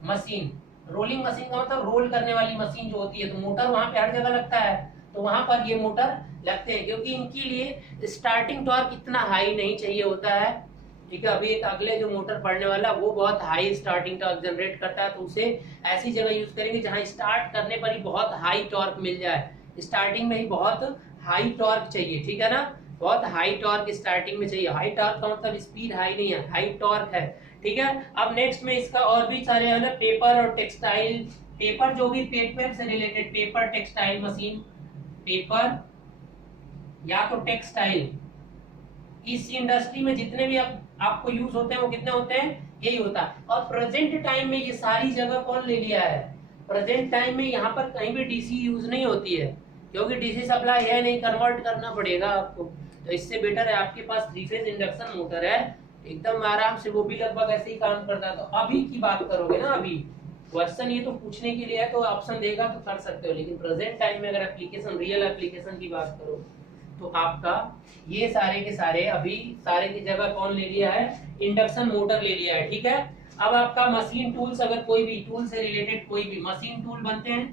machine. Rolling machine का मतलब रोल करने वाली मशीन जो होती है, तो मोटर वहां पे हर जगह लगता है, तो वहां पर ये मोटर लगते हैं, क्योंकि इनके लिए स्टार्टिंग टॉर्क इतना हाई नहीं चाहिए होता है, ठीक है। अभी एक अगले जो मोटर पढ़ने वाला वो बहुत हाई स्टार्टिंग टॉर्क जनरेट करता है, तो उसे ऐसी जगह यूज करेंगे जहां स्टार्ट करने पर ही बहुत हाई टॉर्क मिल जाए, स्टार्टिंग में ही बहुत हाई टॉर्क चाहिए, ठीक है ना, बहुत हाई टॉर्क स्टार्टिंग में चाहिए। हाई टॉर्क का मतलब स्पीड हाई नहीं है, हाई टॉर्क है, ठीक है। अब नेक्स्ट में इसका और भी सारे है ना, पेपर और टेक्सटाइल, पेपर जो भी पेपर से related, paper textile machine, paper या तो टेक्सटाइल, इस इंडस्ट्री में जितने भी आपको यूज होते हैं वो कितने होते हैं, यही होता है। और प्रेजेंट टाइम में ये सारी जगह कौन ले लिया है, प्रेजेंट टाइम में यहाँ पर कहीं भी डीसी यूज नहीं होती है, क्योंकि डीसी सप्लाई है नहीं, कन्वर्ट करना पड़ेगा आपको। तो इससे बेटर है आपके पास 3 फेज इंडक्शन मोटर है, एकदम आराम से, वो भी लगभग ऐसे ही काम करता है। तो अभी की बात करोगे ना, अभी क्वेश्चन ये तो पूछने के लिए है, तो ऑप्शन देगा तो कर सकते हो, लेकिन प्रेजेंट टाइम में अगर एप्लीकेशन, रियल एप्लीकेशन की बात करो तो आपका ये सारे के सारे अभी सारे की जगह कौन ले लिया है, इंडक्शन मोटर ले लिया है, ठीक है। अब आपका मशीन टूल्स, अगर कोई भी टूल से रिलेटेड कोई भी मशीन टूल बनते हैं,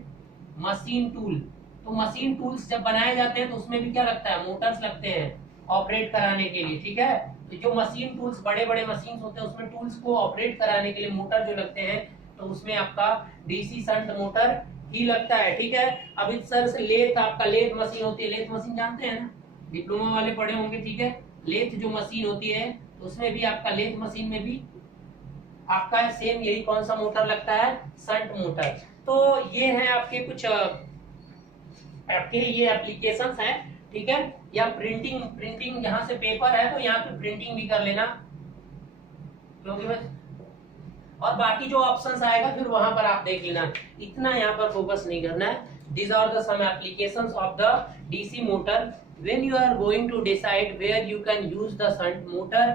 मशीन टूल, तो मशीन टूल्स जब बनाए जाते हैं तो उसमें भी क्या लगता है, मोटर्स लगते हैं ऑपरेट कराने के लिए, ठीक है। तो जो मशीन टूल्स, बड़े बड़े मशीन होते हैं उसमें टूल्स को ऑपरेट कराने के लिए मोटर जो लगते हैं, तो उसमें आपका डीसी शंट मोटर ही लगता है, ठीक है। अब इस तरह से लेथ, आपका लेथ मशीन होती है, लेथ मशीन जानते हैं ना, डिप्लोमा वाले पढ़े होंगे, ठीक है। लेथ जो मशीन होती है तो उसमें भी आपका, लेथ मशीन में भी आपका सेम यही कौन सा मोटर लगता है, शंट मोटर। तो ये है आपके कुछ आपके ये एप्लीकेशंस हैं, ठीक है। या प्रिंटिंग यहाँ से पेपर है तो यहाँ पे प्रिंटिंग भी कर लेना, क्योंकि बस, और बाकी जो ऑप्शंस आएगा फिर वहां पर आप देख लेना, इतना यहाँ पर फोकस नहीं करना है। These are the some applications of the DC motor when you are going to decide where you can use the shunt motor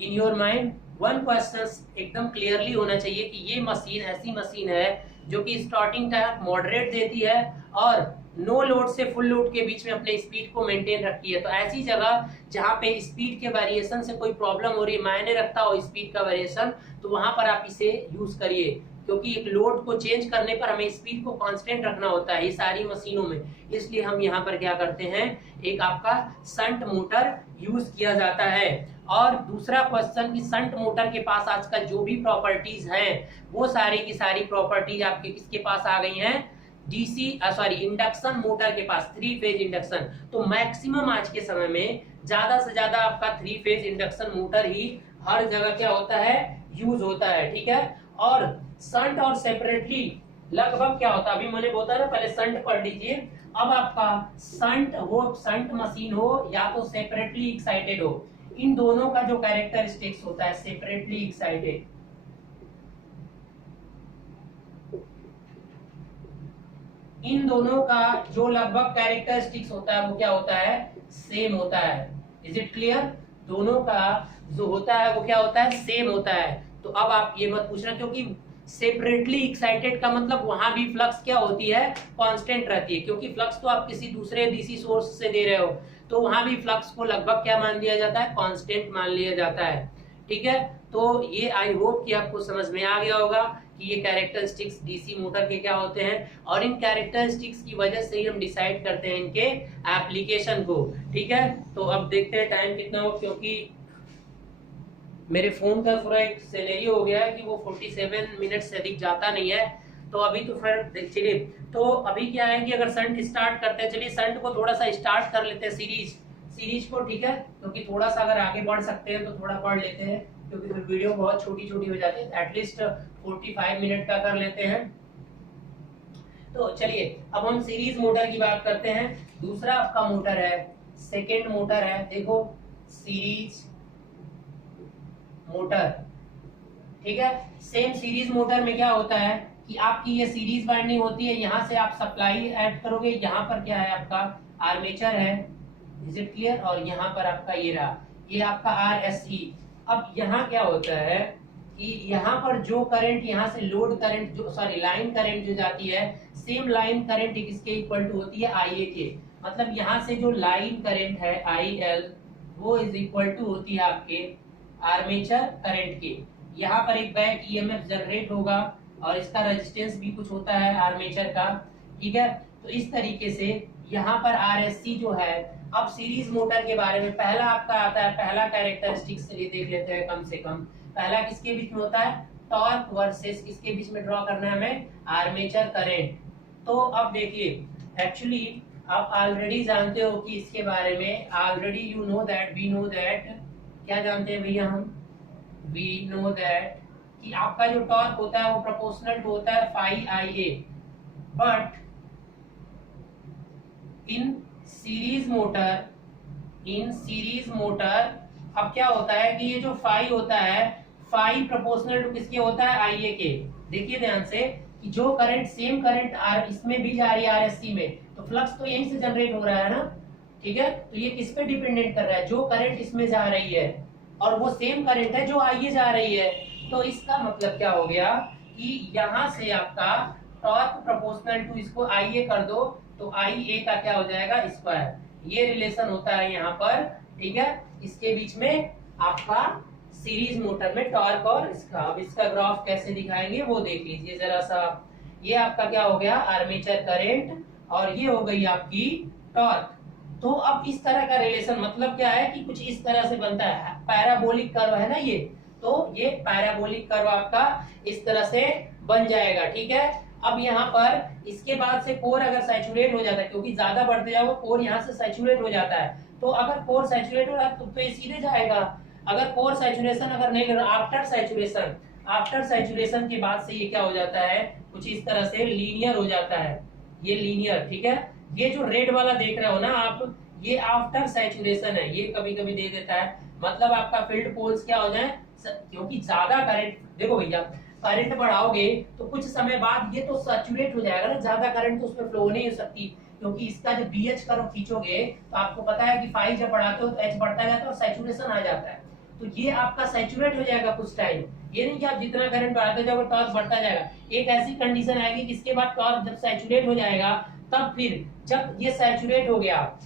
in your mind. One question एकदम क्लियरली होना चाहिए कि ये मशीन ऐसी मशीन है जो कि स्टार्टिंग टाइम मॉडरेट देती है और नो लोड से फुल लोड के बीच में अपने स्पीड को मेंटेन रखती है। तो ऐसी जगह जहाँ पे स्पीड के वेरिएशन से कोई प्रॉब्लम हो रही है, मायने रखता हो स्पीड का वेरिएशन, तो वहां पर आप इसे यूज करिए, क्योंकि एक लोड को चेंज करने पर हमें स्पीड को कांस्टेंट रखना होता है ये सारी मशीनों में, इसलिए हम यहाँ पर क्या करते हैं, एक आपका शंट मोटर यूज किया जाता है। और दूसरा क्वेश्चन कि शंट मोटर के पास आजकल जो भी प्रॉपर्टीज हैं वो सारी की सारी प्रॉपर्टीज आपके किसके पास आ गई हैं, इंडक्शन मोटर के पास, 3 फेज इंडक्शन। तो मैक्सिमम आज के समय में ज्यादा से ज्यादा आपका 3 फेज इंडक्शन मोटर ही हर जगह क्या होता है, यूज होता है, ठीक है। और संट और सेपरेटली लगभग क्या होता है, अभी मैंने बोला ना पहले संट पढ़ लीजिए, अब आपका संट हो, संट मशीन हो या तो सेपरेटली एक्साइटेड हो, इन दोनों का जो कैरेक्टरिस्टिक्स होता है सेपरेटली एक्साइटेड, इन दोनों का जो लगभग कैरेक्टरिस्टिक्स होता है वो क्या होता है, सेम होता है। Is it clear? दोनों का जो होता है वो क्या होता है, सेम होता है। तो अब आप ये मत पूछना, क्योंकि सेपरेटली एक्साइटेड का मतलब वहां भी फ्लक्स क्या होती है, कांस्टेंट रहती है, क्योंकि फ्लक्स तो आप किसी दूसरे डीसी सोर्स से दे रहे हो, तो वहां भी फ्लक्स को लगभग क्या मान लिया जाता है, कांस्टेंट मान लिया जाता है। ठीक है, तो ये आई होप कि आपको समझ में आ गया होगा कि ये कैरेक्टरिस्टिक्स डीसी मोटर के क्या होते हैं, और इन कैरेक्टरिस्टिक्स की वजह से ही हम डिसाइड करते हैं इनके एप्लीकेशन को। ठीक है, तो अब देखते हैं टाइम कितना हो, क्योंकि मेरे फोन का थोड़ा एक सिनेरियो हो गया है कि वो 47 मिनट से अधिक जाता नहीं है। तो अभी तो फिर चलिए, तो अभी क्या है कि अगर संट स्टार्ट करते हैं, चलिए संट को थोड़ा सा स्टार्ट कर लेते हैं, सीरीज को। ठीक है, क्योंकि थोड़ा सा अगर आगे बढ़ सकते हैं तो थोड़ा पढ़ लेते हैं, क्योंकि फिर वीडियो बहुत छोटी छोटी हो जाती है, एटलीस्ट 45 मिनट का कर लेते हैं। तो चलिए अब हम सीरीज मोटर की बात करते हैं। दूसरा आपका मोटर है, सेकेंड मोटर है, देखो सीरीज मोटर। ठीक है, सेम सीरीज मोटर में क्या होता है कि आपकी ये सीरीज वाइंडिंग होती है, यहाँ से आप सप्लाई ऐड करोगे, यहाँ पर क्या है आपका आर्मेचर है, इज इट क्लियर, और यहाँ पर आपका ये रहा, ये आपका RSE। अब यहाँ क्या होता है कि यहाँ पर जो करंट यहाँ से लोड करंट जो सॉरी लाइन करंट जो जाती है, सेम लाइन करंट किसके इक्वल टू होती है, IA के। मतलब यहाँ से जो लाइन करंट है IL वो इज इक्वल टू होती है आपके आर्मेचर करंट के। यहाँ पर एक बैक EMF जनरेट होगा और इसका रेजिस्टेंस भी कुछ होता है आर्मेचर का। ठीक है, तो इस तरीके से यहाँ पर RSC जो है। अब सीरीज मोटर के बारे में पहला आपका आता है, पहला कैरेक्टरिस्टिक्स चलिए देख लेते हैं कम से कम। पहला किसके बीच में होता है, टॉर्क वर्सेस किसके बीच में ड्रॉ करना है हमें, आर्मेचर करंट। तो अब देखिए, एक्चुअली आप ऑलरेडी जानते हो कि इसके बारे में, already you know that, we know that, क्या जानते हैं भैया हम, वी नो दैट कि आपका जो टॉर्क होता है वो प्रोपोर्शनल टू होता है phi IA, but in series motor अब क्या होता है कि ये जो फाई होता है, फाई प्रोपोर्शनल टू किसके होता है, IA के। देखिए ध्यान से कि जो करंट सेम करंट इसमें भी जा रही है RSC में, तो फ्लक्स तो यहीं से जनरेट हो रहा है ना। ठीक है, तो ये किस पे डिपेंडेंट कर रहा है, जो करंट इसमें जा रही है और वो सेम करंट है जो IA जा रही है। तो इसका मतलब क्या हो गया कि यहाँ से आपका टॉर्क प्रोपोर्शनल टू इसको IA कर दो, तो IA का क्या हो जाएगा, स्क्वायर। ये रिलेशन होता है यहाँ पर। ठीक है, इसके बीच में आपका सीरीज मोटर में टॉर्क और इसका। अब इसका ग्राफ कैसे दिखाएंगे वो देख लीजिए जरा सा। ये आपका क्या हो गया, आर्मेचर करंट, और ये हो गई आपकी टॉर्क। तो अब इस तरह का रिलेशन मतलब क्या है कि कुछ इस तरह से बनता है, पैराबोलिक कर्व है ना ये, तो ये पैराबोलिक कर्व आपका इस तरह से बन जाएगा। ठीक है, अब यहाँ पर इसके बाद से कोर अगर सैचुरेट हो जाता है, क्योंकि ज्यादा बढ़ते जाओ कोर यहाँ से सैचुरेट हो जाता है, तो अगर कोर सैचुरेट हो रहा है तो ये सीधे जाएगा। अगर कोर सैचुरेशन अगर नहीं, आफ्टर सैचुरेशन के बाद से ये क्या हो जाता है, कुछ इस तरह से लीनियर हो जाता है, ये लीनियर। ठीक है, ये जो रेड वाला देख रहे हो ना आप, ये आफ्टर सैचुरेशन है, ये कभी कभी दे देता है, मतलब आपका फील्ड पोल्स क्या हो जाए, क्योंकि ज्यादा करंट, देखो भैया करंट बढ़ाओगे तो कुछ समय बाद ये तो सैचुरेट हो जाएगा ना, ज्यादा करंट तो उसमें फ्लो नहीं हो सकती, क्योंकि इसका जब BH कर्व खींचोगे तो आपको पता है कि फाई जब बढ़ाते हो तो H बढ़ता जाता है और सैचुरेशन आ जाता है, तो ये आपका सैचुरेट हो जाएगा कुछ टाइम। ये नहीं कि आप जितना करंट बढ़ाते जाओगे टॉर्क बढ़ता जाएगा, एक ऐसी कंडीशन आएगी कि इसके बाद टॉर्क जब सैचुरेट हो जाएगा, तब फिर जब ये सैचुरेट हो गया,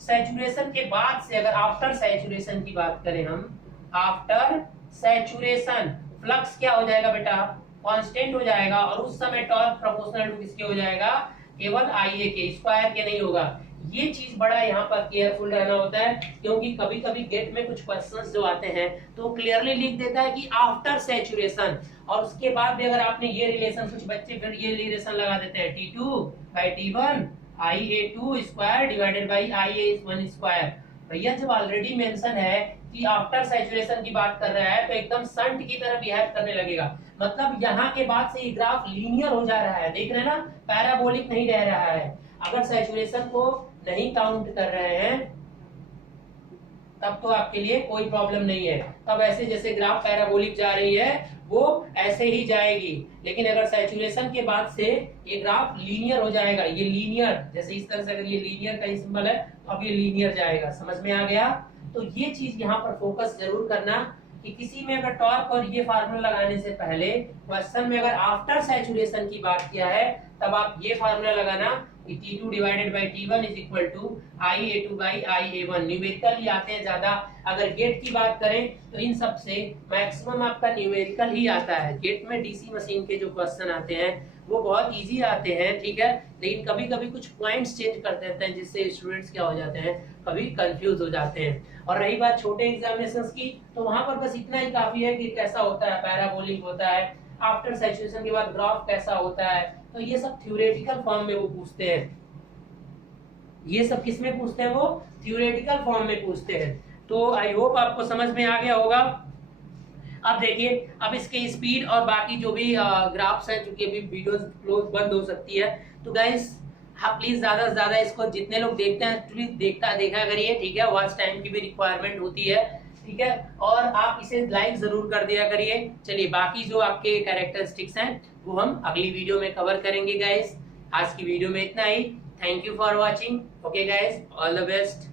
सैचुरेशन के बाद से अगर आफ्टर सैचुरेशन की बात करें हम, आफ्टर सैचुरेशन फ्लक्स क्या हो जाएगा बेटा, कांस्टेंट हो जाएगा, और उस समय टॉर्क प्रोपोर्शनल टू किसके हो जाएगा, केवल IA के, स्क्वायर के नहीं होगा। ये चीज बड़ा यहाँ पर केयरफुल रहना होता है, क्योंकि कभी कभी गेट में कुछ क्वेश्चंस जो आते हैं तो क्लियरली लिख देता है कि आफ्टर सैचुरेशन, और उसके बाद भी अगर आपने ये रिलेशन, कुछ बच्चे फिर ये रिलेशन लगा देते हैं T2 by T1 IA2 square divided by IA1 square. भैया जब ऑलरेडी मेंशन है कि आफ्टर सैचुरेशन की बात कर रहा है तो एकदम संट की तरह बिहेव करने लगेगा, मतलब यहाँ के बाद से ये ग्राफ लीनियर हो जा रहा है, देख रहे हैं ना, पैराबोलिक नहीं रह रहा है। अगर सैचुरेशन को नहीं काउंट कर रहे हैं तब तो आपके लिए कोई प्रॉब्लम नहीं है, तब ऐसे जैसे ग्राफ पैराबोलिक जा रही है वो ऐसे ही जाएगी। लेकिन अगर सैचुरेशन के बाद से ये ग्राफ लीनियर हो जाएगा, ये लीनियर जैसे इस तरह से, अगर ये लीनियर का सिंबल है तो अब ये लीनियर जाएगा, समझ में आ गया। तो ये चीज यहाँ पर फोकस जरूर करना कि किसी में अगर टॉर्क और ये फार्मूला लगाने से पहले क्वेश्चन में अगर आफ्टर सैचुरेशन की बात किया है तब आप ये फार्मूला लगाना कि T2 divided by T1 is equal to IA2 by IA1। Numerical ही आते हैं ज्यादा। अगर गेट की बात करें तो इन सब से मैक्सिमम आपका न्यूमेरिकल ही आता है। गेट में डीसी मशीन के जो क्वेश्चन आते हैं वो बहुत इजी आते हैं, ठीक है, लेकिन कभी कभी कुछ पॉइंट्स चेंज कर देते हैं जिससे स्टूडेंट्स क्या हो जाते हैं, कभी कंफ्यूज हो जाते हैं। और रही बात छोटे एग्जामिनेशंस की तो वहां पर बस इतना ही काफी है कि कैसा होता है, पैराबोलिक होता है, आफ्टर सैचुरेशन के बाद ग्राफ कैसा होता है, तो ये सब थ्योरेटिकल फॉर्म में वो पूछते हैं। ये सब किस में पूछते हैं, वो थ्योरेटिकल फॉर्म में पूछते हैं। तो आई होप आपको समझ में आ गया होगा। अब देखिए, अब इसके स्पीड और बाकी जो भी ग्राफ्स हैं, चूंकि अभी वीडियो क्लोज बंद हो सकती है, तो गाइस हाँ प्लीज ज्यादा से ज्यादा इसको जितने लोग देखते हैं प्लीज देखा करिए, ठीक है, वॉच टाइम की भी रिक्वायरमेंट होती है, ठीक है, और आप इसे लाइक जरूर कर दिया करिए। चलिए बाकी जो आपके कैरेक्टरिस्टिक्स हैं वो हम अगली वीडियो में कवर करेंगे गाइस। आज की वीडियो में इतना ही। Thank you for watching. Okay guys, all the best.